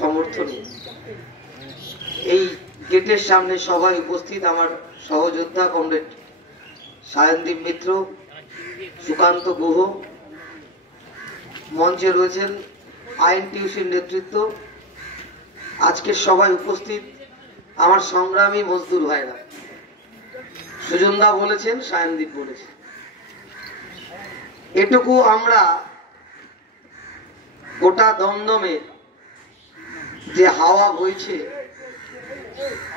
সমর্থনে এই গেটের সামনে সবাই উপস্থিত আমার সহযোদ্ধা কমরেড সায়নদীপ মিত্র, সুকান্ত গুহ, মঞ্চে রয়েছেন আইএনটিইউসির নেতৃত্ব, আজকে সবাই উপস্থিত আমার সংগ্রামী মজদুর ভাইরা। সুজনদা বলেছেন, সায়নদীপ বলেছেন, এটুকু আমরা গোটা দমদমে যে হাওয়া বইছে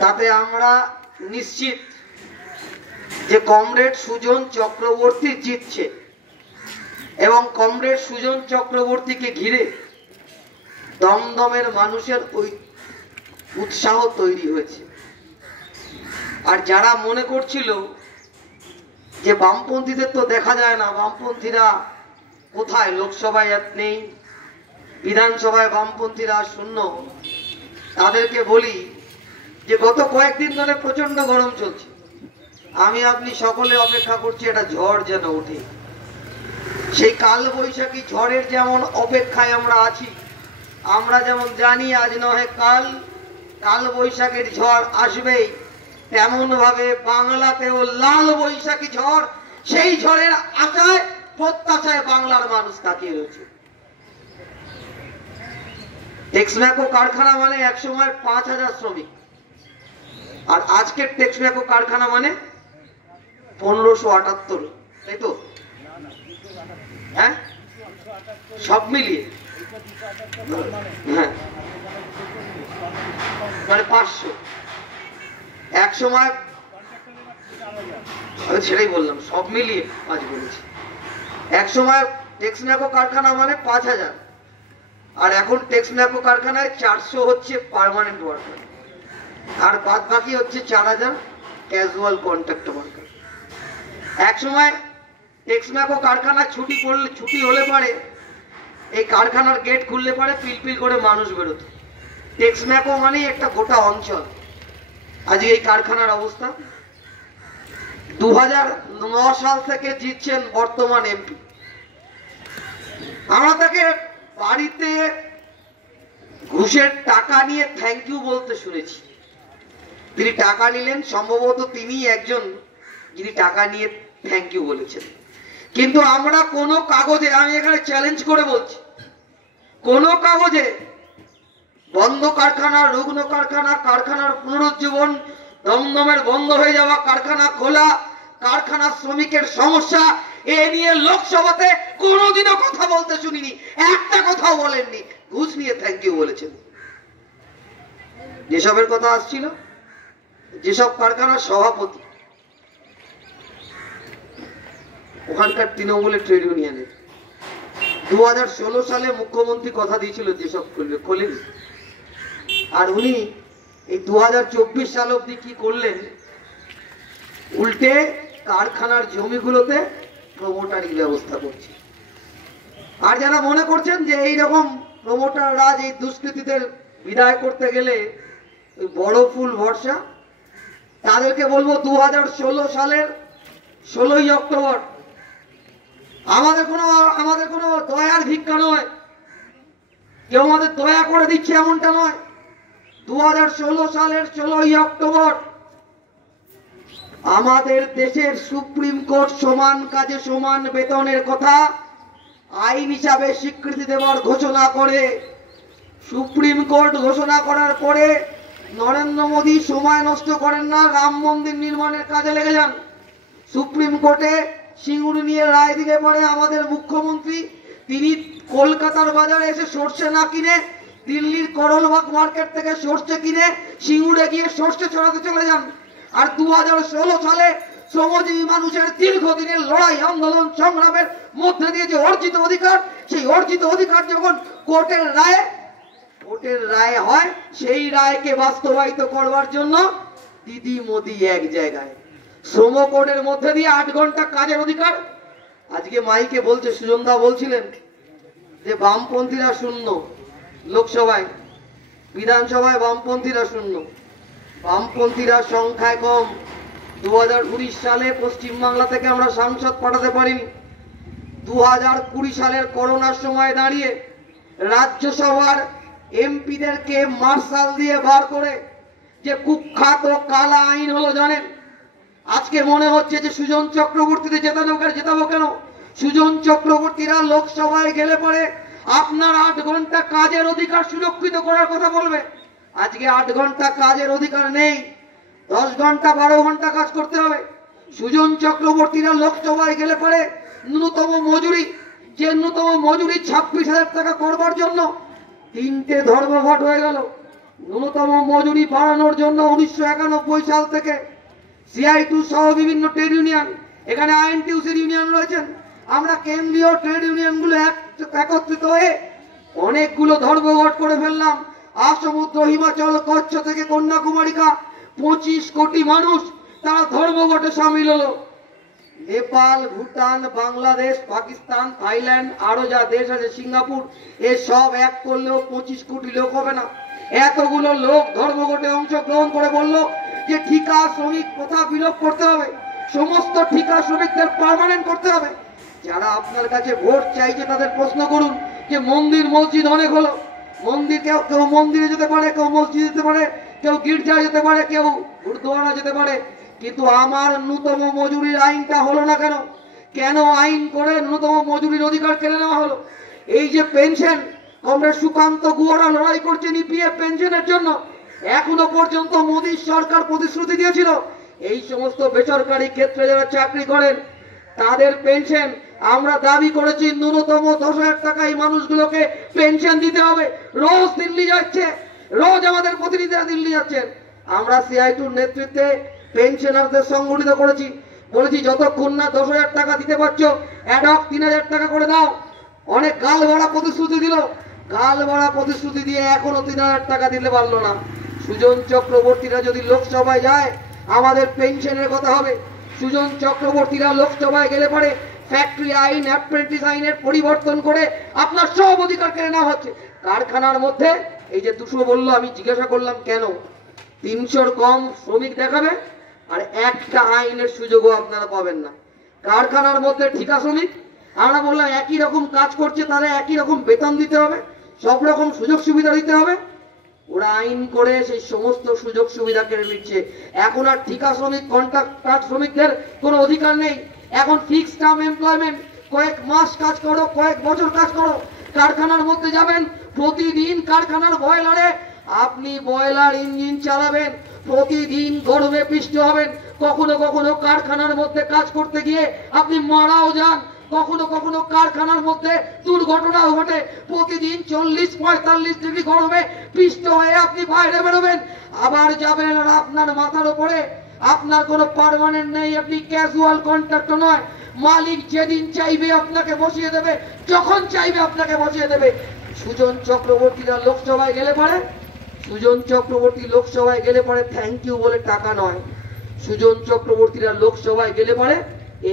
তাতে আমরা নিশ্চিত যে কমরেড সুজন চক্রবর্তী জিতছে এবং কমরেড সুজন চক্রবর্তীকে ঘিরে দমদমের মানুষের ওই উৎসাহ তৈরি হয়েছে। আর যারা মনে করছিল যে বামপন্থীদের তো দেখা যায় না, বামপন্থীরা কোথায়, লোকসভায় নেই, বিধানসভায় বামপন্থীরা শূন্য, তাদেরকে বলি যে গত কয়েকদিন ধরে প্রচন্ড গরম চলছে। আমি আপনি সকলে অপেক্ষা করছি একটা ঝড় যেন ওঠে। সেই কাল বৈশাখী ঝড়ের যেমন অপেক্ষায় আমরা আছি, আমরা যেমন জানি আজ নয় কাল কাল বৈশাখীর ঝড় আসবেই, তেমন ভাবে বাংলাতেও লাল বৈশাখী ঝড়, সেই ঝড়ের আশায় প্রত্যাশায় বাংলার মানুষ তাকিয়ে রয়েছে। টেক্সম্যাকো কারখানা মানে একসময় ৫,০০০ শ্রমিক, আর আজকের টেক্সম্যাকো কারখানা মানে ১৫৭৮, তাই তো? হ্যাঁ, সব মিলিয়ে হ্যাঁ মানে ৫০০। এক সময় সেটাই বললাম, সব মিলিয়ে ৫ বলেছি। এক সময় টেক্সম্যাকো কারখানা মানে ৫,০০০, আর এখন টেক্সম্যাকো কারখানায় ৪০০ হচ্ছে পার্মানেন্ট ওয়ার্কার, আর বাদ বাকি হচ্ছে ৪,০০০ ক্যাজুয়াল কন্ট্রাক্ট ওয়ার্কার। এক সময় টেক্সম্যাকো কারখানা ছুটি হলে পরে এই কারখানার গেট খুললে পরে পিলপিল করে মানুষ বেরোতো। টেক্সম্যাকো মানেই একটা গোটা অঞ্চল। আজকে এই কারখানার অবস্থা। ২০০৯ সাল থেকে জিতছেন বর্তমান এমপি। আমরা তাকে বাড়িতে ঘুষের টাকা নিয়ে থ্যাংক ইউ বলতে শুনেছি। তিনি টাকা নিলেন, সম্ভবত তিনি একজন যিনি টাকা নিয়ে থ্যাংক ইউ বলেছেন। কিন্তু আমরা কোনো কাগজে, আমি এখানে চ্যালেঞ্জ করে বলছি, কোনো কাগজে বন্ধ কারখানা, রুগ্ন কারখানা, কারখানার পুনরুজ্জীবন, দমদমের বন্ধ হয়ে যাওয়া কারখানা খোলা, কারখানা শ্রমিকের সমস্যা, এ নিয়ে লোকসভাতে কোনোদিনও কথা বলতে শুনিনি, একটা কথাও বলেননি। ঘুষ নিয়ে থ্যাংক ইউ বলেছেন। যেসবের কথা আসছিল, যেসব কারখানার সভাপতি ওখানকার তৃণমূলের ট্রেড ইউনিয়নের ২০১৬ সালে মুখ্যমন্ত্রী কথা দিয়েছিল যেসব খোলেন, আর উনি এই ২০২৪ সাল অব্দি কি করলেন, উল্টে কারখানার জমিগুলোতে প্রমোটারিং ব্যবস্থা করছে। আর যারা মনে করছেন যে এইরকম প্রমোটার রাজ, এই দুষ্কৃতীদের বিদায় করতে গেলে ওই বড় ফুল ভরসা, তাদেরকে বলবো ২০১৬ সালের ১৬ই অক্টোবর আমাদের কোনো দয়ার ভিক্ষা নয়, কেউ আমাদের দয়া করে দিচ্ছে এমনটা নয়। ২০১৬ সালের ১৬ই অক্টোবর আমাদের দেশের সুপ্রিম কোর্ট সমান কাজে সমান বেতনের কথা আইন হিসাবে স্বীকৃতি দেওয়ার ঘোষণা করে। সুপ্রিম কোর্ট ঘোষণা করার পরে নরেন্দ্র মোদী সময় নষ্ট করেন না, রাম মন্দির নির্মাণের কাজে লেগে যান। সুপ্রিম কোর্টে সিঙ্গুর নিয়ে রায় দিলে পরে আমাদের মুখ্যমন্ত্রী তিনি কলকাতার বাজারে এসে সর্ষে না কিনে দিল্লির করলবাগ মার্কেট থেকে সর্ষে কিনে সিঙ্গুরে গিয়ে সর্ষে ছড়াতে চলে যান। আর ২০১৬ সালে শ্রমজীবী মানুষের দীর্ঘদিনের লড়াই, আন্দোলন, সংগ্রামের মধ্যে দিয়ে যে অর্জিত অধিকার, সেই অর্জিত অধিকার যখন কোর্টের রায় হয়, সেই রায়কে বাস্তবায়িত করবার জন্য দিদি মোদি এক জায়গায়। শ্রম কোর্টের মধ্যে দিয়ে ৮ ঘন্টা কাজের অধিকার। আজকে মাইকে বলছে, সুজনদা বলছিলেন যে বামপন্থীরা শূন্য লোকসভায়, বিধানসভায় বামপন্থীরা শূন্য। বামপন্থীরা সংখ্যায় কম। ২০১৯ সালে পশ্চিমবাংলা থেকে আমরা সাংসদ পাঠাতে পারিনি। ২০২০ সালের করোনার সময় দাঁড়িয়ে রাজ্যসভার এমপিদেরকে মার্শাল দিয়ে বার করে যে কুখ্যাত কালা আইন হলো জানেন। আজকে মনে হচ্ছে যে সুজন চক্রবর্তীতে জেতাবো কেন? সুজন চক্রবর্তীরা লোকসভায় গেলে পরে আপনার 8 ঘন্টা কাজের অধিকার সুরক্ষিত করার কথা বলবে। আজকে 8 ঘন্টা কাজের অধিকার নেই, 10 ঘন্টা 12 ঘন্টা কাজ করতে হবে। সুজন চক্রবর্তীরা লোকসভায় গেলে পরে ন্যূনতম মজুরি, যে ন্যূনতম মজুরি 26,000 টাকা করবার জন্য 3টে ধর্মঘট হয়ে গেল। ন্যূনতম মজুরি বাড়ানোর জন্য 1991 সাল থেকে CI2 সহ বিভিন্ন ট্রেড ইউনিয়ন, এখানে আইএনটিইউসির ইউনিয়ন রয়েছেন, আমরা কেন্দ্রীয় ট্রেড ইউনিয়নগুলো একত্রিত হয়ে অনেকগুলো ধর্মঘট করে ফেললাম। আসমুদ্র, হিমাচল, কচ্ছ থেকে কন্যাকুমারিকা 25 কোটি মানুষ তারা ধর্মঘটে সামিল হলো। নেপাল, ভুটান, বাংলাদেশ, পাকিস্তান, থাইল্যান্ড, আরো যা দেশ আছে, সিঙ্গাপুর, এসব এক করলেও 25 কোটি লোক হবে না। এতগুলো লোক ধর্মঘটে অংশগ্রহণ করে বলল যে ঠিকা শ্রমিক প্রথা বিলোপ করতে হবে, সমস্ত ঠিকা শ্রমিকদের পার্মানেন্ট করতে হবে। যারা আপনার কাছে ভোট চাইছে তাদের প্রশ্ন করুন যে মন্দির মসজিদ অনেক হলো, মন্দির কেউ মন্দিরে যেতে পারে, কেউ মসজিদে যেতে পারে, কেউ গির্জায় যেতে পারে, কেউ গুরুদ্বারা যেতে পারে, কিন্তু আমার ন্যূনতম মজুরির আইনটা হলো না কেন? কেন আইন করে ন্যূনতম মজুরির অধিকার কেড়ে নেওয়া হলো? এই যে পেনশন, কমরেড সুকান্ত গুহরা লড়াই করছেন ইপিএফ পেনশনের জন্য, এখনো পর্যন্ত মোদী সরকার প্রতিশ্রুতি দিয়েছিল এই সমস্ত বেসরকারি ক্ষেত্রে যারা চাকরি করেন তাদের পেনশন আমরা দাবি করেছি ন্যূনতম 10,000 টাকা এই মানুষগুলোকে পেনশন দিতে হবে। রোজ দিল্লি যাচ্ছে, রোজ আমাদের প্রতিনিধিরা দিল্লি যাচ্ছেন। আমরা CI2 নেতৃত্বে পেনশনারদের সংগঠিত করেছি, বলেছি যতক্ষণ না 10,000 টাকা দিতে পারছো অ্যাডহক 3,000 টাকা করে দাও। অনেক গাল ভরা প্রতিশ্রুতি দিল, গাল ভরা প্রতিশ্রুতি দিয়ে এখনো 3,000 টাকা দিতে পারলো না। সুজন চক্রবর্তীরা যদি লোকসভায় যায় আমাদের পেনশনের কথা হবে। সুজন চক্রবর্তীরা লোকসভায় গেলে পরে ফ্যাক্টরি আইন, অ্যাপ্রেন্টিস আইনের পরিবর্তন করে আপনার সব অধিকার কেড়ে নেওয়া হচ্ছে। কারখানার মধ্যে এই যে 200 বললো, আমি জিজ্ঞাসা করলাম কেন? 300-র কম শ্রমিক দেখাবে আর একটা আইনের সুযোগও আপনারা পাবেন না। কারখানার মধ্যে ঠিকা শ্রমিক, আমরা বললাম একই রকম কাজ করছে, তাহলে একই রকম বেতন দিতে হবে, সব রকম সুযোগ সুবিধা দিতে হবে। ওরা আইন করে সেই সমস্ত সুযোগ সুবিধা কেড়ে নিচ্ছে। এখন আর ঠিকা শ্রমিক, কন্ট্রাক্ট শ্রমিকদের কোনো অধিকার নেই। এখন ফিক্সড টার্ম এমপ্লয়মেন্ট, কয়েক মাস কাজ করো, কয়েক বছর কাজ করো। কারখানার মধ্যে যাবেন, প্রতিদিন কারখানার বয়লারে আপনি বয়লার ইঞ্জিন চালাবেন, প্রতিদিন গরমে পিষ্ট হবেন। কখনো কখনো কারখানার মধ্যে কাজ করতে গিয়ে আপনি মারাও যান, কখনো কখনো কারখানার মধ্যে দুর্ঘটনাও ঘটে। প্রতিদিন 40-45 ডিগ্রি গরমে পিষ্ট হয়ে আপনি বাইরে বেরোবেন, আবার যাবেন, আর আপনার মাথার উপরে আপনার কোনো পার্মানেন্ট নেই, আপনি ক্যাজুয়াল কন্ট্রাক্টর নয়। মালিক যেদিন চাইবে আপনাকে বসিয়ে দেবে, যখন চাইবে আপনাকে বসিয়ে দেবে। সুজন চক্রবর্তীরা লোকসভায় গেলে পারে, সুজন চক্রবর্তী লোকসভায় গেলে পারে থ্যাংক ইউ বলে টাকা নয়, সুজন চক্রবর্তীরা লোকসভায় গেলে পারে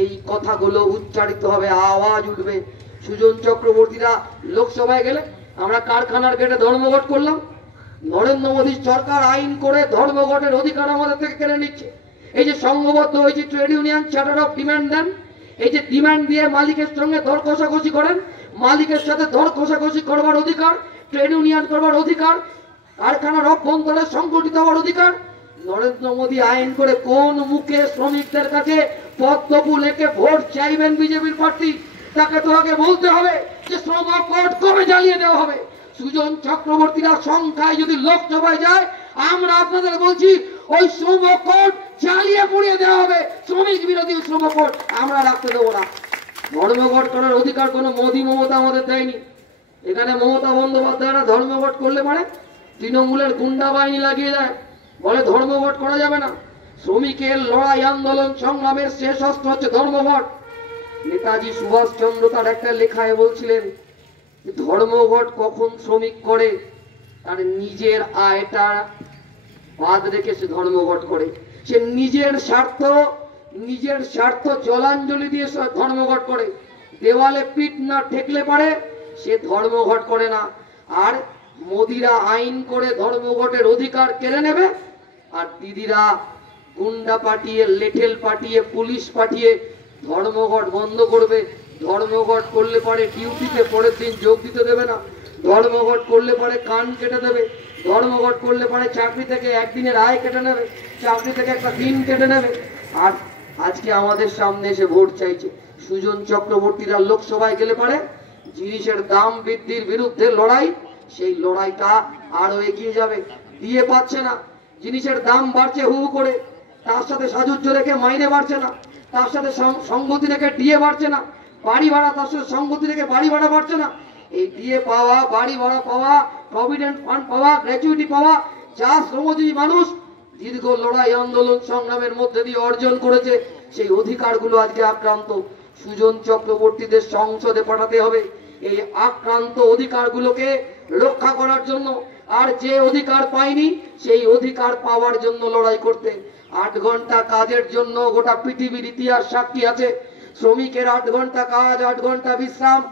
এই কথাগুলো উচ্চারিত হবে, আওয়াজ উঠবে। সুজন চক্রবর্তীরা লোকসভায় গেলে আমরা কারখানার গেটে ধর্মঘট করলাম, নরেন্দ্র মোদী সরকার আইন করে ধর্মঘটের অধিকার আমাদের থেকে কেড়ে নিচ্ছে। এই যে সংঘবদ্ধ হয়েছে trade union, charter of demand দেন, এই যে ডিমান্ড দিয়ে মালিকের সঙ্গে দর কষাকষি করেন, মালিকের সাথে দর কষাকষি করবার অধিকার, ট্রেড ইউনিয়ন করবার অধিকার, কারখানার অভ্যন্তরে সংগঠিত হওয়ার অধিকার। নরেন্দ্র মোদী আইন করে কোন মুখে শ্রমিকদের কাছে পদ্মফুল এঁকে ভোট চাইবেন বিজেপির প্রার্থী? তাকে তো আগে বলতে হবে যে শ্রম কোড কবে জ্বালিয়ে দেওয়া হবে। সুজন চক্রবর্তীরা সংখ্যায় যদি লোকসভায় যায়, আমরা আপনাদের বলছি ওই শ্রম কোড জ্বালিয়ে পুড়িয়ে দেওয়া হবে। শ্রমিক বিরোধী শ্রম কোড আমরা রাখতে দেবো না। ধর্মঘট করার অধিকার কোনো মোদী মমতা আমাদের দেয়নি। এখানে মমতা বন্দ্যোপাধ্যায়রা ধর্মঘট করলে পারে তৃণমূলের গুন্ডা বাহিনী লাগিয়ে দেয়, বলে ধর্মঘট করা যাবে না। শ্রমিকের লড়াই, আন্দোলন, সংগ্রামের শেষ অস্ত্র হচ্ছে ধর্মঘট। নেতাজি সুভাষচন্দ্র তার একটা লেখায় বলছিলেন ধর্মঘট কখন শ্রমিক করে, তার নিজের আয়টা বাদ রেখে সে ধর্মঘট করে। সে নিজের স্বার্থ জলাঞ্জলি দিয়ে ধর্মঘট করে। দেওয়ালে পিঠ না ঠেকলে পারে সে ধর্মঘট করে না। আর মোদিরা আইন করে ধর্মঘটের অধিকার কেড়ে নেবে, আর দিদিরা গুন্ডা পাঠিয়ে, লেঠেল পাঠিয়ে, পুলিশ পাঠিয়ে ধর্মঘট বন্ধ করবে। ধর্মঘট করলে পরে ডিউটিতে পরের দিন যোগ দিতে দেবে না। ধর্মঘট করলে পরে কান কেটে দেবে, ধর্মঘট করলে পরে চাকরি থেকে একদিনের আয় কেটে নেবে, চাকরি থেকে একটা দিন কেটে নেবে। আর আজকে আমাদের সামনে এসে ভোট চাইছে। সুজন চক্রবর্তীরা লোকসভায় গেলে পরে জিনিসের দাম বৃদ্ধির বিরুদ্ধে লড়াই, সেই লড়াইটা আরো এগিয়ে যাবে। দিয়ে পাচ্ছে না, জিনিসের দাম বাড়ছে হু হু করে, তার সাথে সাজুজ্য রেখে মাইনে বাড়ছে না, তার সাথে সঙ্গতি রেখে ডিএ বাড়ছে না, বাড়ি ভাড়া তার সাথে সঙ্গতি রেখে বাড়ি ভাড়া বাড়ছে না। এই ডিএ পাওয়া, বাড়ি ভাড়া পাওয়া, প্রভিডেন্ট ফান্ড পাওয়া, গ্র্যাচুইটি পাওয়া, যা শ্রমজীবী মানুষ দীর্ঘ লড়াই আন্দোলন সংগ্রামের মধ্যে দিয়ে অর্জন করেছে, সেই অধিকারগুলো আজকে আক্রান্ত। সুজন চক্রবর্তীদের সংসদে পাঠাতে হবে এই আক্রান্ত অধিকারগুলোকে রক্ষা করার জন্য, আর যে অধিকার পায়নি সেই অধিকার পাওয়ার জন্য লড়াই করতে। 8 ঘন্টা কাজের জন্য গোটা পৃথিবীর ইতিহাস সাক্ষী আছে। শ্রমিকের 8 ঘন্টা কাজ, 8 ঘন্টা বিশ্রাম,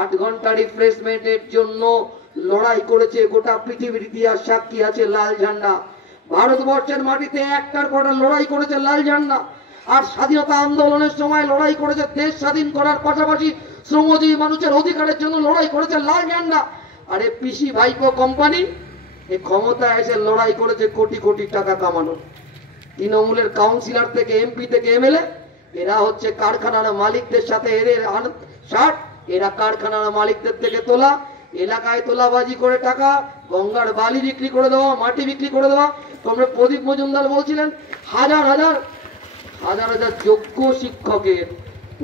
8 ঘন্টা রিফ্রেশমেন্টের জন্য লড়াই করেছে গোটা পৃথিবীর ইতিহাস সাক্ষী আছে। লাল ঝান্ডা ভারতবর্ষের মাটিতে একটার পর লড়াই করেছে লাল ঝান্ডা। আর স্বাধীনতা আন্দোলনের সময় লড়াই করেছে, দেশ স্বাধীন করার পাশাপাশি শ্রমজীবী মানুষের অধিকারের জন্য লড়াই করেছে লাল ঝান্ডা। আর এই পিসি ভাইপো কোম্পানি এই ক্ষমতায় এসে লড়াই করেছে কোটি কোটি টাকা কামানো। তৃণমূলের কাউন্সিলর থেকে এমপি থেকে এমএলএ, এরা হচ্ছে কারখানার মালিকদের সাথে এদের ষাট, এরা কারখানার মালিকদের থেকে তোলা, এলাকায় তোলাবাজি করে টাকা, গঙ্গার বালি বিক্রি করে দেওয়া, মাটি বিক্রি করে দেওয়া। তোমরা প্রদীপ মজুমদার বলছিলেন হাজার হাজার হাজার হাজার যোগ্য শিক্ষকের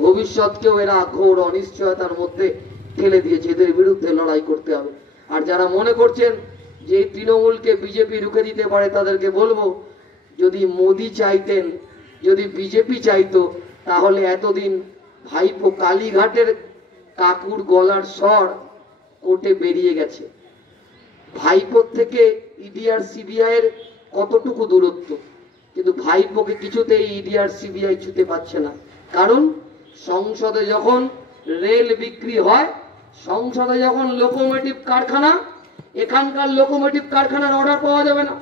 ভবিষ্যৎকেও এরা ঘোর অনিশ্চয়তার মধ্যে ঠেলে দিয়েছে। এদের বিরুদ্ধে লড়াই করতে হবে। আর যারা মনে করছেন যে তৃণমূলকে বিজেপি রুখে দিতে পারে, তাদেরকে বলবো, যদি মোদি চাইতেন, যদি বিজেপি চাইতো, তাহলে এতদিন ভাইপো কালীঘাটের কাকুর গলার স্বর কোর্টে বেরিয়ে গেছে। ভাইপোর থেকে ইডি আর সিবিআই এর কতটুকু দূরত্ব, কিন্তু ভাইপোকে কিছুতেই ইডি আর সিবিআই ছুতে পারছে না। কারণ সংসদে যখন রেল বিক্রি হয়, সংসদে যখন লোকোমোটিভ কারখানা, এখানকার লোকোমোটিভ কারখানার অর্ডার পাওয়া যাবে না।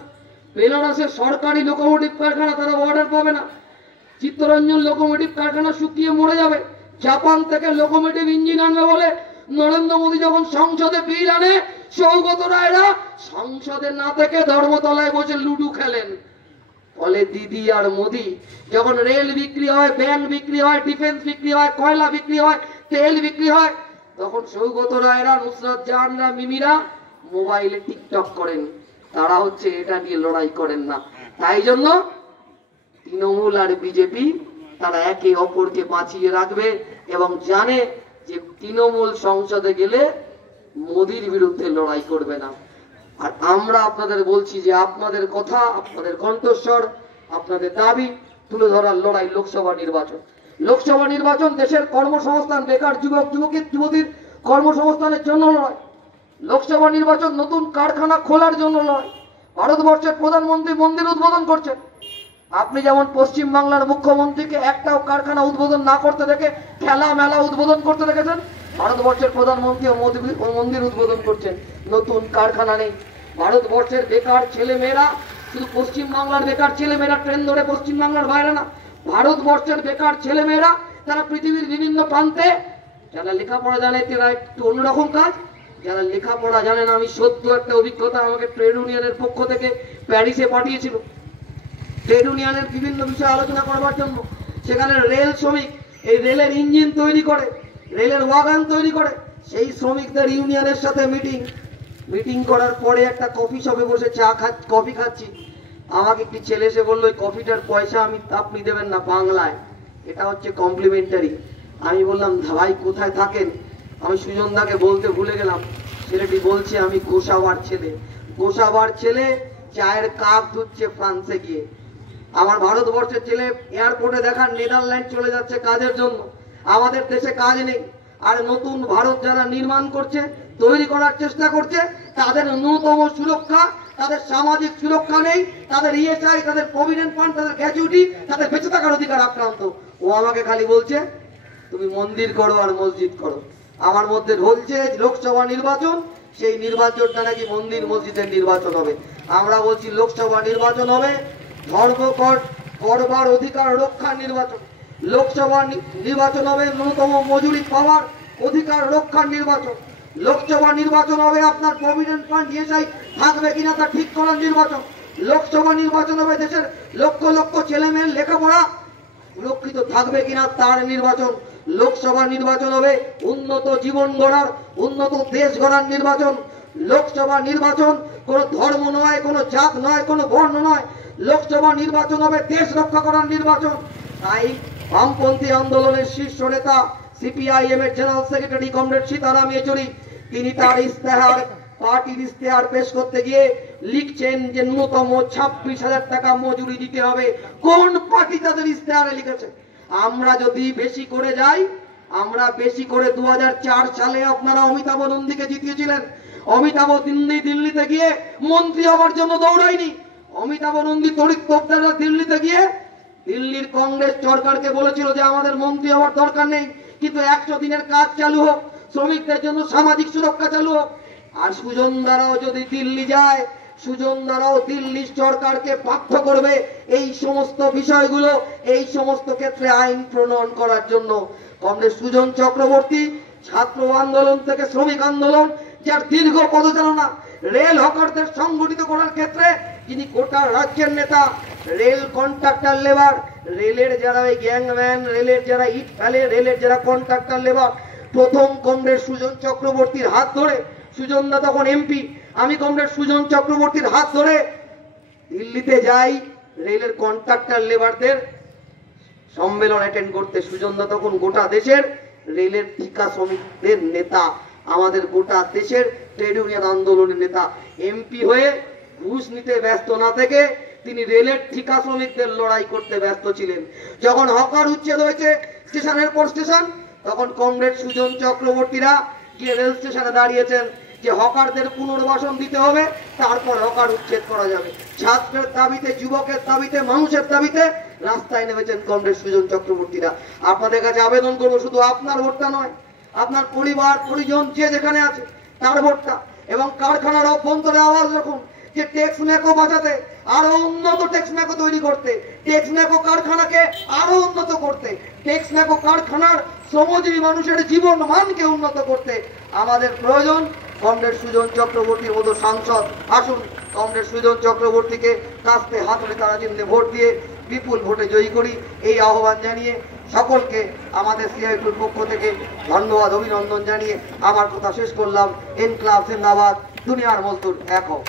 বেনারসের সরকারি লোকোমোটিভ কারখানা, তারা অর্ডার পাবে না। চিত্তরঞ্জন লোকোমোটিভ কারখানা শুকিয়ে মরে যাবে। জাপান থেকে লোকোমোটিভ ইঞ্জিন আনবে বলে নরেন্দ্র মোদী যখন সংসদে বিল আনে, সৌগত রায়রা সংসদে না থেকে ধর্মতলায় বসে লুডু খেলেন। ফলে দিদি আর মোদি যখন রেল বিক্রি হয়, ব্যাংক বিক্রি হয়, ডিফেন্স বিক্রি হয়, কয়লা বিক্রি হয়, তেল বিক্রি হয়, তখন সৌগত রায়রা, নুসরাত জাহানরা, মিমিরা মোবাইলে টিকটক করেন। তারা হচ্ছে এটা নিয়ে লড়াই করেন না। তাই জন্য তৃণমূল আর বিজেপি তারা একে অপরকে বাঁচিয়ে রাখবে এবং জানে যে তৃণমূল সংসদে গেলে মোদির বিরুদ্ধে লড়াই করবে না। আর আমরা আপনাদের বলছি যে আপনাদের কথা, আপনাদের কণ্ঠস্বর, আপনাদের দাবি তুলে ধরার লড়াই লোকসভা নির্বাচন। লোকসভা নির্বাচন দেশের কর্মসংস্থান, বেকার যুবক যুবতীর কর্মসংস্থানের জন্য লড়াই। লোকসভা নির্বাচন নতুন কারখানা খোলার জন্য লড়াই। ভারতবর্ষের প্রধানমন্ত্রী মন্দির উদ্বোধন করছেন। আপনি যেমন পশ্চিম বাংলার মুখ্যমন্ত্রীকে একটাও কারখানা উদ্বোধন না করতে দেখে খেলা মেলা উদ্বোধন করতে দেখেছেন, ভারতবর্ষের প্রধানমন্ত্রী ও মন্দির উদ্বোধন করছেন। নতুন কারখানা নেই। ভারতবর্ষের বেকার ছেলে মেয়েরা, শুধু পশ্চিম বাংলার বেকার ছেলে মেয়েরা ট্রেন ধরে পশ্চিম বাংলার বাইরে না, ভারতবর্ষের বেকার ছেলে মেয়েরা তারা পৃথিবীর বিভিন্ন প্রান্তে, যারা লেখাপড়া জানে তারা একটু অন্যরকম কাজ, যারা লেখাপড়া জানে না, আমি সত্য একটা অভিজ্ঞতা, আমাকে ট্রেড ইউনিয়নের পক্ষ থেকে প্যারিসে পাঠিয়েছিল ট্রেড ইউনিয়নের বিভিন্ন বিষয়ে আলোচনা করবার জন্য। সেখানে রেল শ্রমিক এই রেলের ইঞ্জিন তৈরি করে, রেলের ওয়াগান তৈরি করে, সেই শ্রমিকদের ইউনিয়নের সাথে মিটিং করার পরে একটা কফি শপে বসে কফি খাচ্ছি। আমাকে একটি ছেলে এসে বললো, ওই কফিটার পয়সা আপনি দেবেন না, বাংলায়, এটা হচ্ছে কমপ্লিমেন্টারি। আমি বললাম, ভাই কোথায় থাকেন? আমি সুজনদাকে বলতে ভুলে গেলাম। ছেলেটি বলছে, আমি গোসাবার ছেলে চায়ের কাপ ধুচ্ছে ফ্রান্সে গিয়ে। আমার ভারতবর্ষের ছেলে এয়ারপোর্টে দেখান নেদারল্যান্ড চলে যাচ্ছে কাজের জন্য। আমাদের দেশে কাজ নেই। আর নতুন ভারত যারা নির্মাণ করছে, তৈরি করার চেষ্টা করছে, তাদের ন্যূনতম সুরক্ষা, তাদের সামাজিক সুরক্ষা নেই, তাদের ইএসআই, তাদের প্রভিডেন্ট ফান্ড, তাদের গ্র্যাচুইটি, তাদের বেঁচে থাকার অধিকার আক্রান্ত। ও আমাকে খালি বলছে, তুমি মন্দির করো আর মসজিদ করো। আমার মধ্যে ঢলছে লোকসভা নির্বাচন, সেই নির্বাচনটা নাকি মন্দির মসজিদের নির্বাচন হবে। আমরা বলছি লোকসভা নির্বাচন হবে ধর্মঘট করবার অধিকার রক্ষার নির্বাচন। লোকসভা নির্বাচন হবে ন্যূনতম মজুরি পাওয়ার অধিকার রক্ষার নির্বাচন। লোকসভা নির্বাচন হবে আপনার প্রভিডেন্ট ফান্ড ইএসআই থাকবে কিনা তা ঠিক করার নির্বাচন। লোকসভা নির্বাচন হবে দেশের লক্ষ লক্ষ ছেলে মেয়ের লেখাপড়া সুরক্ষিত থাকবে কিনা তার নির্বাচন। লোকসভা নির্বাচন হবে উন্নত জীবন গড়ার, উন্নত দেশ গড়ার নির্বাচন। লোকসভা নির্বাচন কোনো ধর্ম নয়, কোনো জাত নয়, কোনো বর্ণ নয়। লোকসভা নির্বাচন হবে দেশ রক্ষা করার নির্বাচন। তাই বামপন্থী আন্দোলনের শীর্ষ নেতা সিপিআইএম এর general secretary comrade Sitaram Yechury তিনি তার ইস্তেহার, পার্টির ইস্তেহার পেশ করতে গিয়ে লিখছেন যে ন্যূনতম 26,000 টাকা মজুরি দিতে হবে। কোন পার্টি তাদের ইস্তেহারে লিখেছে? আমরা যদি বেশি করে যাই, আমরা বেশি করে 2004 সালে আপনারা অমিতাভ নন্দীকে জিতিয়েছিলেন। অমিতাভ নন্দী দিল্লিতে গিয়ে মন্ত্রী হওয়ার জন্য দৌড়ায়নি। অমিতাভ নন্দী তড়িৎ তোপদাররা দিল্লিতে গিয়ে দিল্লির কংগ্রেস সরকারকে বলেছিল যে আমাদের মন্ত্রী হওয়ার দরকার নেই, কিন্তু 100 দিনের কাজ চালু হোক, শ্রমিকদের জন্য সামাজিক সুরক্ষা চালু হোক। আর সুজন দারাও যদি দিল্লি যায়, সুজন দারাও দিল্লি সরকারকে বাধ্য করবে এই সমস্ত বিষয়গুলো, এই সমস্ত ক্ষেত্রে আইন প্রণয়ন করার জন্য। কমরেড সুজন চক্রবর্তী ছাত্র আন্দোলন থেকে শ্রমিক আন্দোলন, যার দীর্ঘ পদচারণা, রেল হকারদের সংগঠিত করার ক্ষেত্রে যিনি গোটা রাজ্যের নেতা। রেল কন্ট্রাক্টর লেবার, রেলের যারা ওই গ্যাংম্যান, রেলের যারা ইট ফেলে, রেলের যারা কন্ট্রাক্টর লেবার, প্রথম কমরেড সুজন চক্রবর্তীর হাত ধরে, সুজন দা তখন এমপি, আমি কমরেড সুজন চক্রবর্তীর হাত ধরে দিল্লিতে যাই রেলের কন্ট্রাক্টর লেবারদের সম্মেলন অ্যাটেন্ড করতে। সুজন দা তখন গোটা দেশের রেলের ঠিকা শ্রমিকদের নেতা, আমাদের গোটা দেশের ট্রেড ইউনিয়ন আন্দোলনের নেতা। এমপি হয়ে ঘুষ নিতে ব্যস্ত না থেকে তিনি রেলের ঠিকা শ্রমিকদের লড়াই করতে ব্যস্ত ছিলেন। যখন হকার উচ্ছেদ হয়েছে স্টেশনের পর স্টেশন, তখন কমরেড সুজন চক্রবর্তীরা গিয়ে রেল স্টেশনে দাঁড়িয়েছেন যে হকারদের পুনর্বাসন দিতে হবে, তারপর হকার উচ্ছেদ করা যাবে। ছাত্রের দাবিতে, যুবকের দাবিতে, মানুষের দাবিতে রাস্তায় নেমেছেন কমরেড সুজন চক্রবর্তীরা। আপনাদের কাছে আবেদন করবো, শুধু আপনার ভোটটা নয়, আপনার পরিবার পরিজন যে যেখানে আছে তার ভোটটা, এবং কারখানার অভ্যন্তরে আওয়াজ রাখুন যে টেক্সম্যাকো বাঁচাতে, আরো উন্নত টেক্সম্যাকো তৈরি করতে, টেক্সম্যাকো কারখানাকে আরো উন্নত করতে, টেক্সম্যাকো কারখানার শ্রমজীবী মানুষের জীবন মানকে উন্নত করতে আমাদের প্রয়োজন কমরেড সুজন চক্রবর্তীর মতো সাংসদ। আসুন কমরেড সুজন চক্রবর্তীকে কাস্তে হাতুড়ি তারা চিহ্নে ভোট দিয়ে বিপুল ভোটে জয়ী করি, এই আহ্বান জানিয়ে সকলকে আমাদের সিআইটির পক্ষ থেকে ধন্যবাদ, অভিনন্দন জানিয়ে আমার কথা শেষ করলাম। ইনকলাব জিন্দাবাদ, দুনিয়ার মজদুর এক হোক।